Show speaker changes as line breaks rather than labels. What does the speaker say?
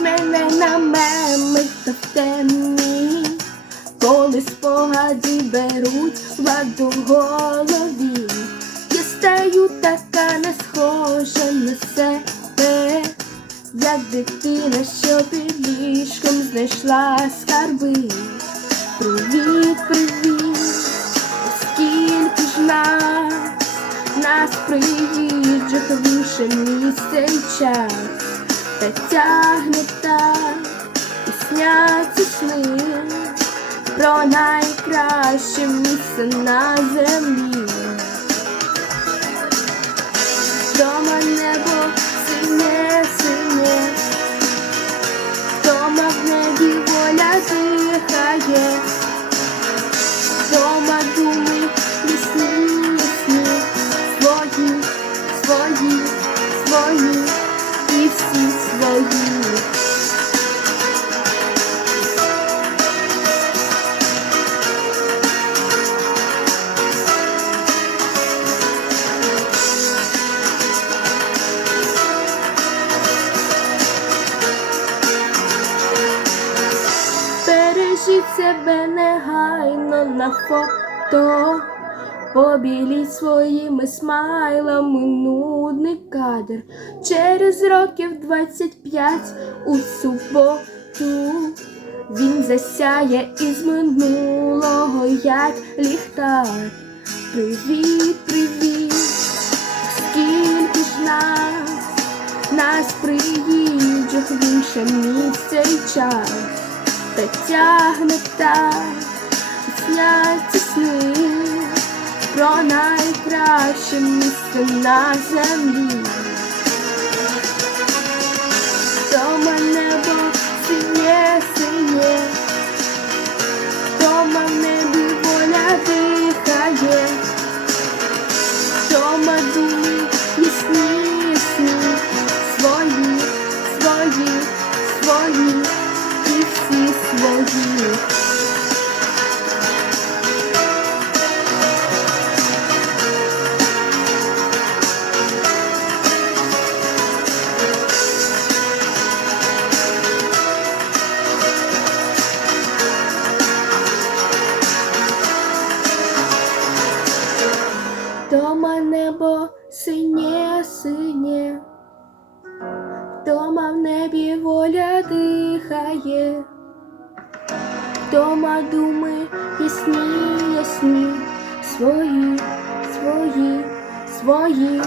мене на меми та в темні, коли спогади беруть владу в голові. Я стаю така не схожа на себе, як дитина, що під ліжком знайшла скарби. Привіт, привіт, скільки ж нас, нас приїжджих в інше місце і час, та тягне так, і сняться сни про найкраще місце на землі. Дома небо синє, синє, дома в небі воля дихає, Бережіть себе негайно на фото, побіліть своїми смайлами нудний кадр. Через років 25 у суботу він засяє із минулого, як ліхтар. Привіт, привіт, скільки ж нас, нас приїжджих в інше місце і час та тягне так, сняться сни про найкраще місце на землі. Дома небо синє, синє, дома в небі воля дихає, дома думи ясні, ясні, свої, свої, свої і всі свої. Дома небо синє, синє, дома в небі воля дома думи ясні, ясні, свої, свої, свої